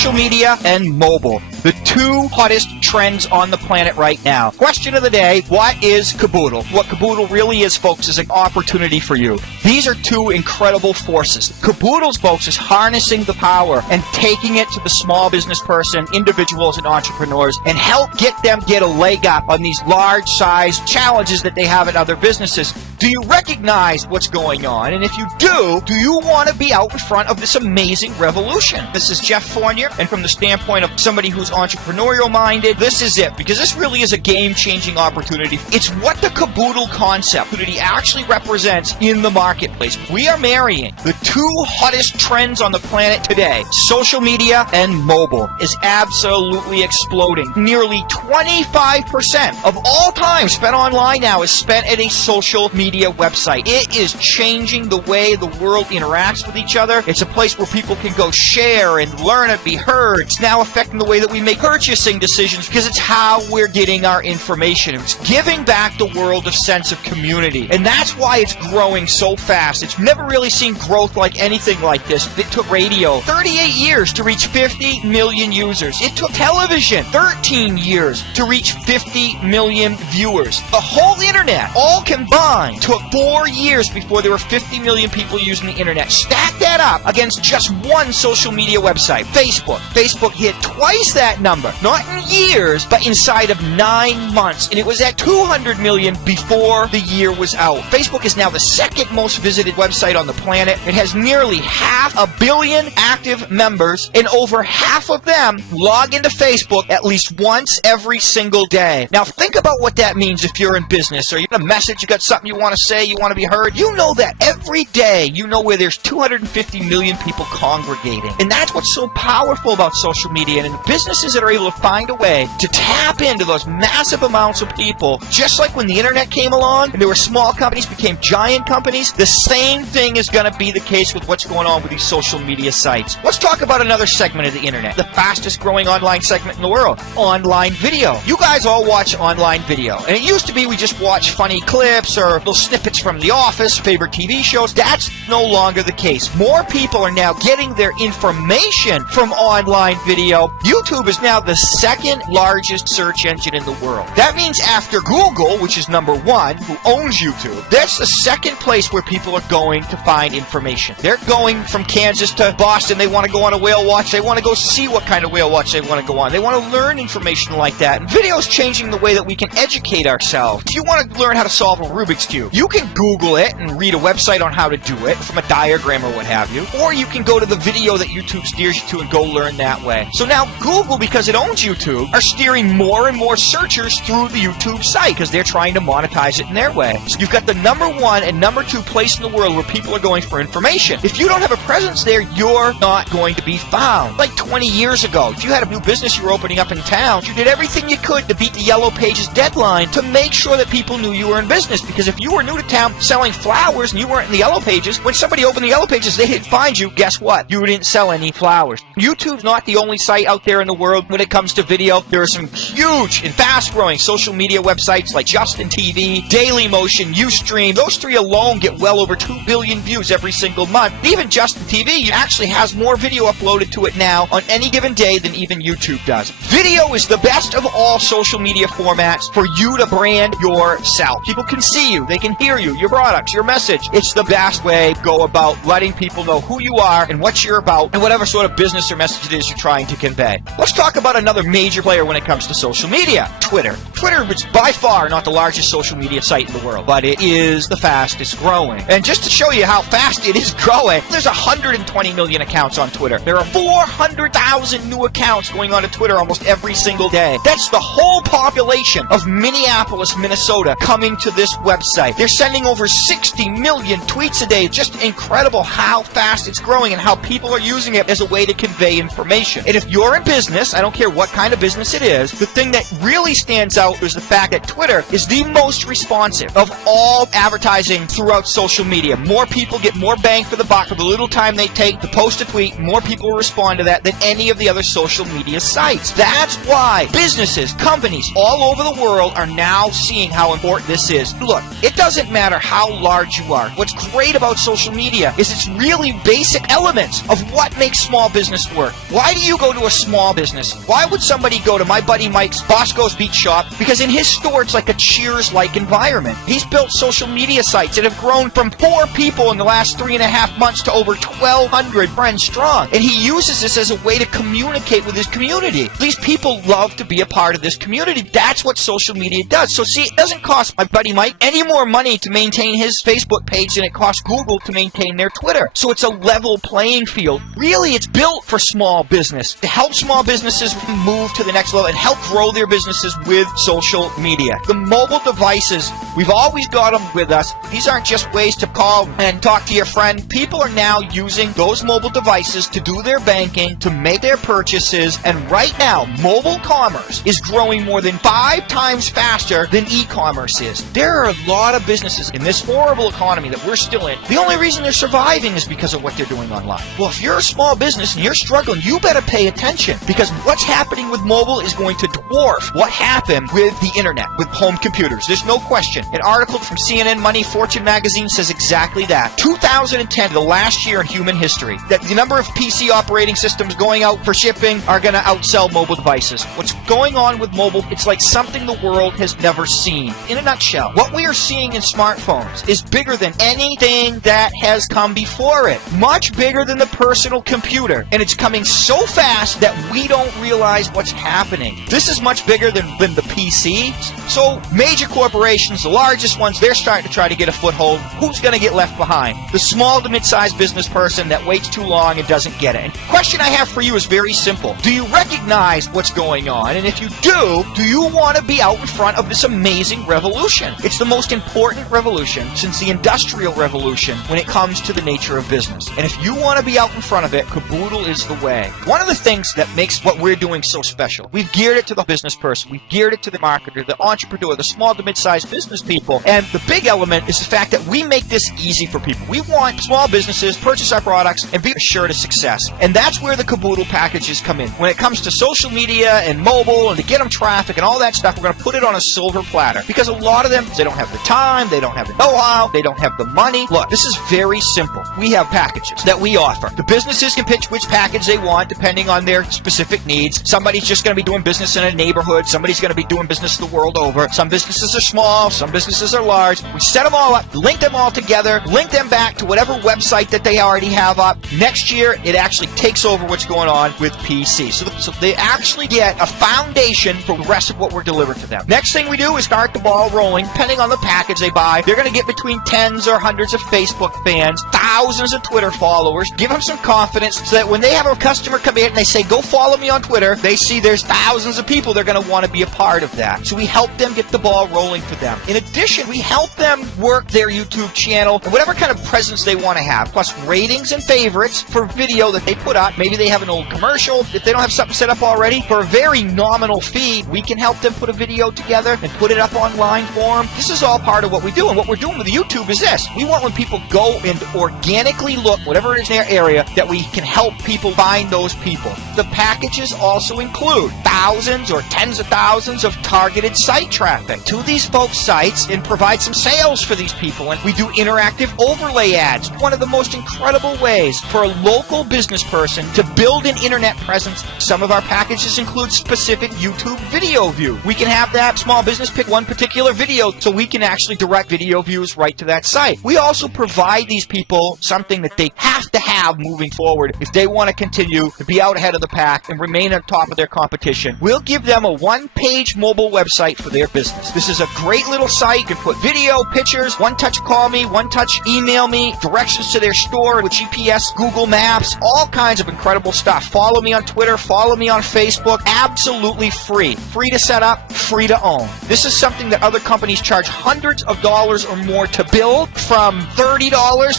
social media and mobile. The two hottest trends on the planet right now. Question of the day, what is Caboodle? What Caboodle really is, folks, is an opportunity for you. These are two incredible forces. Caboodle's, folks, is harnessing the power and taking it to the small business person, individuals, and entrepreneurs, and help them get a leg up on these large-sized challenges that they have at other businesses. Do you recognize what's going on? And if you do you want to be out in front of this amazing revolution? This is Jeff Fournier, and from the standpoint of somebody who's entrepreneurial-minded, this is it, because this really is a game-changing opportunity. It's what the Caboodle concept actually represents in the marketplace. We are marrying the two hottest trends on the planet today. Social media and mobile is absolutely exploding. Nearly 25% of all time spent online now is spent at a social media website. It is changing the way the world interacts with each other. It's a place where people can go share and learn and be heard. It's now affecting the way that we make purchasing decisions because it's how we're getting our information. It's giving back the world a sense of community. And that's why it's growing so fast. It's never really seen growth like anything like this. It took radio 38 years to reach 50 million users. It took television 13 years to reach 50 million viewers. The whole internet, all combined, took 4 years before there were 50 million people using the internet. Stack that up against just one social media website, Facebook. Facebook hit twice that number, not in years, but inside of 9 months. And it was at 200 million before the year was out. Facebook is now the second most visited website on the planet. It has nearly 500 million active members, and over half of them log into Facebook at least once every single day. Now think about what that means if you're in business, or you got a message, you got something you want to say, you want to be heard. You know that every day, you know where there's 250 million people congregating. And that's what's so powerful about social media, and businesses that are able to find a way to tap into those massive amounts of people, just like when the internet came along and there were small companies became giant companies, the same thing is going to be the case with what's going on with these social media sites. Let's talk about another segment of the internet, the fastest growing online segment in the world, online video. You guys all watch online video, and it used to be we just watch funny clips or little snippets from The Office, favorite TV shows. That's no longer the case. More people are now getting their information from online video. YouTube is now the second largest search engine in the world. That means after Google, which is number one, who owns YouTube, that's the second place where people are going to find information. They're going from Kansas to Boston. They want to go on a whale watch. They want to go see what kind of whale watch they want to go on. They want to learn information like that. And video is changing the way that we can educate ourselves. If you want to learn how to solve a Rubik's Cube, you can Google it and read a website on how to do it from a diagram or what have you. Or you can go to the video that YouTube steers you to and go learn that way. So now Google, because it owns YouTube, are steering more and more searchers through the YouTube site because they're trying to monetize it in their way. So you've got the number one and number two place in the world where people are going for information. If you don't have a presence there, you're not going to be found. Like 20 years ago, if you had a new business you were opening up in town, you did everything you could to beat the Yellow Pages deadline to make sure that people knew you were in business. Because if you were new to town selling flowers and you weren't in the Yellow Pages, when somebody opened the Yellow Pages, they didn't find you. Guess what? You didn't sell any flowers. YouTube's not the only site out there in the world when it comes to video. There are some huge and fast-growing social media websites like Justin TV, Dailymotion, Ustream. Those three alone get well over 2 billion views every single month. Even Justin TV actually has more video uploaded to it now on any given day than even YouTube does. Video is the best of all social media formats for you to brand yourself. People can see you, they can hear you, your products, your message. It's the best way to go about letting people know who you are and what you're about and whatever sort of business or message it is you're trying to convey. Let's talk about another major player when it comes to social media, Twitter. Twitter is by far not the largest social media site in the world, but it is the fastest growing. And just to show you how fast it is growing, there's 120 million accounts on Twitter. There are 400,000 new accounts going on to Twitter almost every single day. That's the whole population of Minneapolis, Minnesota coming to this website. They're sending over 60 million tweets a day. Just incredible how fast it's growing and how people are using it as a way to convey information. And if you're in business, I don't care what kind of business it is, the thing that really stands out is the fact that Twitter is the most responsive of all advertising throughout social media. More people get more bang for the buck for the little time they take to post a tweet. More people respond to that than any of the other social media sites. That's why businesses, companies all over the world are now seeing how important this is. Look, it doesn't matter how large you are. What's great about social media is it's really basic elements of what makes small business work. Why do you go to a small business? Why would somebody go to my buddy Mike's Bosco's Beach Shop? Because in his store, it's like a Cheers-like environment. He's built social media sites that have grown from 4 people in the last 3.5 months to over 1,200 friends strong. And he uses this as a way to communicate with his community. These people love to be a part of this community. That's what social media does. So see, it doesn't cost my buddy Mike any more money to maintain his Facebook page than it costs Google to maintain their Twitter. So it's a level playing field. Really, it's built for small business, to help small businesses move to the next level and help grow their businesses with social media. The mobile devices, we've always got them with us. These aren't just ways to call and talk to your friend. People are now using those mobile devices to do their banking, to make their purchases, and right now, mobile commerce is growing more than 5 times faster than e-commerce is. There are a lot of businesses in this horrible economy that we're still in. The only reason they're surviving is because of what they're doing online. Well, if you're a small business and you're struggling, you better pay attention, because what's happening with mobile is going to dwarf what happened with the internet, with home computers. There's no question. An article from CNN Money, Fortune magazine says exactly that. 2010, the last year in human history, that the number of PC operating systems going out for shipping are going to outsell mobile devices. What's going on with mobile, it's like something the world has never seen. In a nutshell, what we are seeing in smartphones is bigger than anything that has come before it. Much bigger than the personal computer. And it's coming so fast that we don't realize what's happening. This is much bigger than the PC. So major corporations, the largest ones, they're starting to try to get a foothold. Who's going to get left behind? The small to mid-sized business person that waits too long and doesn't get it. And the question I have for you is very simple. Do you recognize what's going on? And if you do you want to be out in front of this amazing revolution? It's the most important revolution since the Industrial Revolution when it comes to the nature of business. And if you want to be out in front of it, Caboodle is the way. One of the things that makes what we're doing so special, we've geared it to the business person, we've geared it to the marketer, the entrepreneur, the small to mid-sized business people, and the big element is the fact that we make this easy for people. We want small businesses to purchase our products and be assured of success. And that's where the Caboodle packages come in. When it comes to social media and mobile and to get them traffic and all that stuff, we're going to put it on a silver platter. Because a lot of them, they don't have the time, they don't have the know-how, they don't have the money. Look, this is very simple. We have packages that we offer. The businesses can pitch which package they want depending on their specific needs. Somebody's just going to be doing business in a neighborhood. Somebody's going to be doing business the world over. Some businesses are small. Some businesses are large. We set them all up, link them all together, link them back to whatever website that they already have up. Next year, it actually takes over what's going on with PC. So they actually get a foundation for the rest of what we're delivering to them. Next thing we do is start the ball rolling. Depending on the package they buy, they're going to get between tens or hundreds of Facebook fans, thousands of Twitter followers. Give them some confidence so that when they have a customer come in and they say, go follow me on Twitter, they see there's thousands of people. They're going to want to be a part of that. So we help them get the ball rolling for them. In addition, we help them work their YouTube channel and whatever kind of presence they want to have, plus ratings and favorites for video that they put up. Maybe they have an old commercial. If they don't have something set up already, for a very nominal fee, we can help them put a video together and put it up online for them. This is all part of what we do. And what we're doing with YouTube is this. We want when people go and organically look, whatever it is in their area, that we can help people find those people. The packages also include thousands or tens of thousands of targeted site traffic to these folks' sites and provide some sales for these people. And we do interactive overlay ads. One of the most incredible ways for a local business person to build an internet presence. Some of our packages include specific YouTube video view. We can have that small business pick one particular video so we can actually direct video views right to that site. We also provide these people something that they have to have moving forward if they want to continue to be out ahead of the pack and remain on top of their competition. We'll give them a one-page mobile website for their business. This is a great little site. You can put video, pictures, one-touch call me, one-touch email me, directions to their store with GPS, Google Maps, all kinds of incredible stuff. Follow me on Twitter, follow me on Facebook. Absolutely free. Free to set up, free to own. This is something that other companies charge hundreds of dollars or more to build, from $30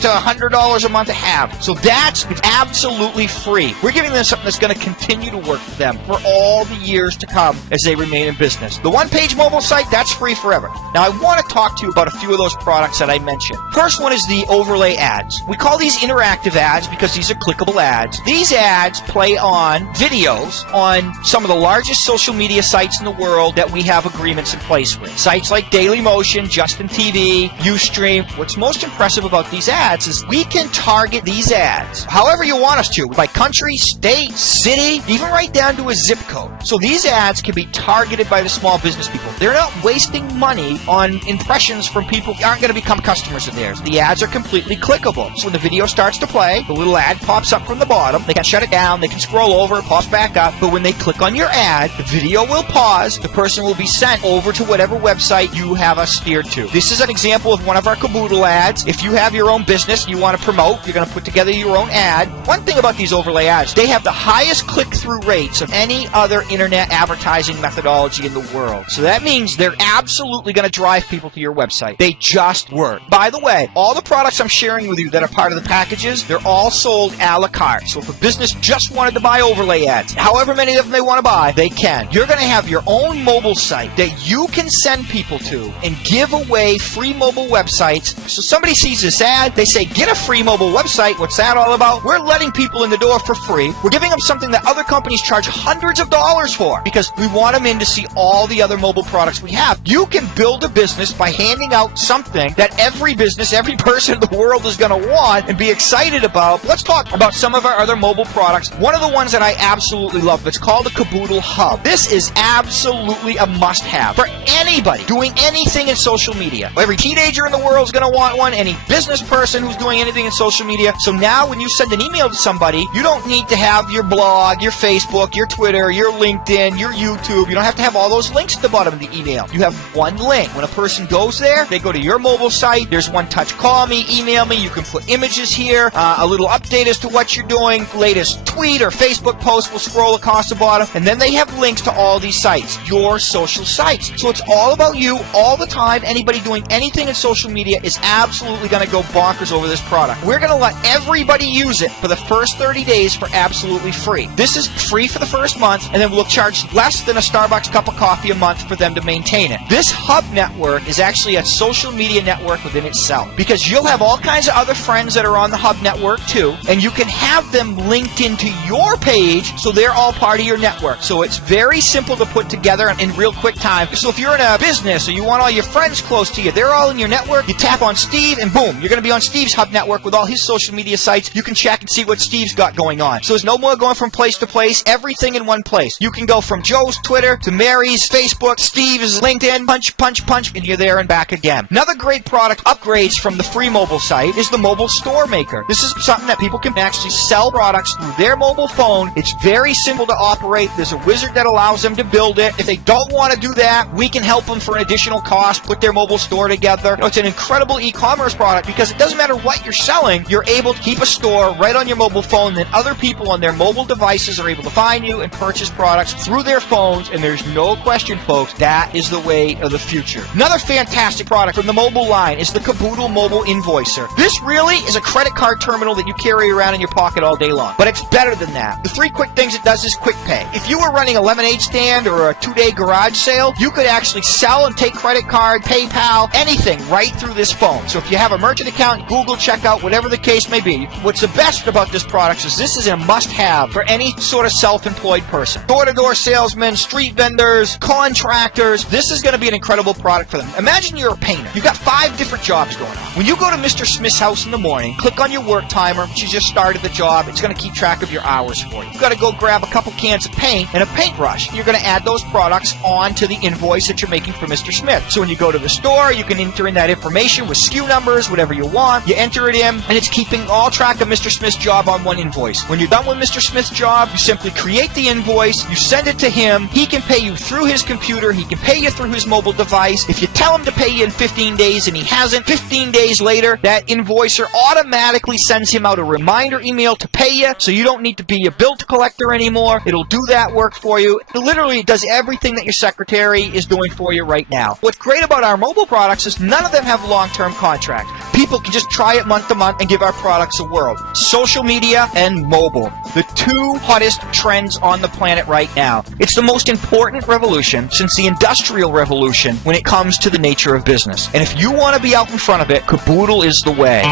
to $100 a month to have. So that's absolutely free. We're giving them something that's going to continue to work for them for all the years to come as they remain in business. The one-page mobile site, that's free forever. Now, I want to talk to you about a few of those products that I mentioned. First one is the overlay ads. We call these interactive ads because these are clickable ads. These ads play on videos on some of the largest social media sites in the world that we have agreements in place with. Sites like Dailymotion, Justin TV, Ustream. What's most impressive about these ads is we can target these ads however you want us to, by country, state, city, even right down to a zip code. So these ads can be targeted by the small business people. They're not wasting money on impressions from people who aren't going to become customers of theirs. The ads are completely clickable. So when the video starts to play, the little ad pops up from the bottom. They can shut it down, they can scroll over, it pops back up. But when they click on your ad, the video will pause, the person will be sent over to whatever website you have us steered to. This is an example of one of our Caboodle ads. If you have your own business you want to promote, you're going to put together your own ad. One thing about these overlay ads, they have the highest click-through rates of any other internet advertising methodology in the world. So that means they're absolutely going to drive people to your website. They just work. By the way, all the products I'm sharing with you that are part of the packages, they're all sold a la carte. So if a business just wanted to buy overlay ads, however many of them they want to buy, they can. You're going to have your own mobile site that you can send people to and give away free mobile websites. So somebody sees this ad, they say, get a free mobile website. What's that all about? We're letting people in the door for free. We're giving them something that other companies charge hundreds of dollars for because we want them in to see all the other mobile products we have. You can build a business by handing out something that every business, every person in the world is going to want and be excited about. Let's talk about some of our other mobile products. One of the ones that I absolutely love, it's called the Caboodle Hub. This is absolutely a must-have for anybody doing anything in social media. Every teenager in the world is going to want one, any business person who's doing anything in social media. So now when you send an email to somebody, you don't need to have your blog, your Facebook, your Twitter, your LinkedIn, your YouTube. You don't have to have all those links at the bottom of the email. You have one link. When a person goes there, they go to your mobile site. There's one touch. Call me, email me. You can put images here, a little update as to what you're doing. Latest tweet or Facebook post will scroll across the bottom. And then they have links to all these sites, your social sites. So it's all about you all the time. Anybody doing anything in social media is absolutely going to go bonkers over this product. We're going to let everybody use it for the first 30 days for absolutely free. This is free for the first month, and then we'll charge less than a Starbucks cup of coffee a month for them to maintain it. This hub network is actually a social media network within itself because you'll have all kinds of other friends that are on the hub network too, and you can have them linked into your page so they're all part of your network. So it's very simple to put together in real quick time. So if you're in a business or you want all your friends close to you, they're all in your network, you tap on Steve and boom, you're going to be on Steve's hub network with all his social media sites. You can check and see what Steve's got going on. So there's no more going from place to place, everything in one place. You can go from Joe's Twitter to Mary's Facebook, Steve's LinkedIn, punch, and you're there and back again. Another great product upgrades from the free mobile site is the mobile store maker. This is something that people can actually sell products through their mobile phone. It's very simple to operate. There's a wizard that allows them to build it. If they don't want to do that, we can help them for an additional cost, put their mobile store together. It's an incredible e-commerce product because it doesn't matter what you're selling, you're able to keep a store right on your mobile phone, and other people on their mobile devices are able to find you and purchase products through their phones, and there's no question, folks, that is the way of the future. Another fantastic product from the mobile line is the Caboodle Mobile Invoicer. This really is a credit card terminal that you carry around in your pocket all day long, but it's better than that. The three quick things it does is quick pay. If you were running a lemonade stand or a 2-day garage sale, you could actually sell and take credit card, PayPal, anything right through this phone. So if you have a merchant account, Google checkout, whatever the case may be, what's the best about this product is this is a must-have for any sort of self-employed person. Door-to-door salesmen, street vendors, contractors, this is going to be an incredible product for them. Imagine you're a painter. You've got 5 different jobs going on. When you go to Mr. Smith's house in the morning, click on your work timer, which you just started the job, it's going to keep track of your hours for you. You've got to go grab a couple cans of paint and a paintbrush. You're going to add those products onto the invoice that you're making for Mr. Smith. So when you go to the store, you can enter in that information with SKU numbers, whatever you want. You enter it in, and it's keeping all track of Mr. Smith's job on one invoice. When you're done with Mr. Smith's job, you simply create the invoice, you send it to him, he can pay you through his computer, he can pay you through his mobile device. If you tell him to pay you in 15 days and he hasn't, 15 days later, that invoicer automatically sends him out a reminder email to pay you, so you don't need to be a bill collector anymore. It'll do that work for you. It literally does everything that your secretary is doing for you right now. What's great about our mobile products is none of them have long-term contracts. People can just try it month to month and give our products a whirl. Social media and mobile, the 2 hottest trends on the planet right now. It's the most important revolution since the Industrial Revolution when it comes to the nature of business. And if you want to be out in front of it, Caboodle is the way.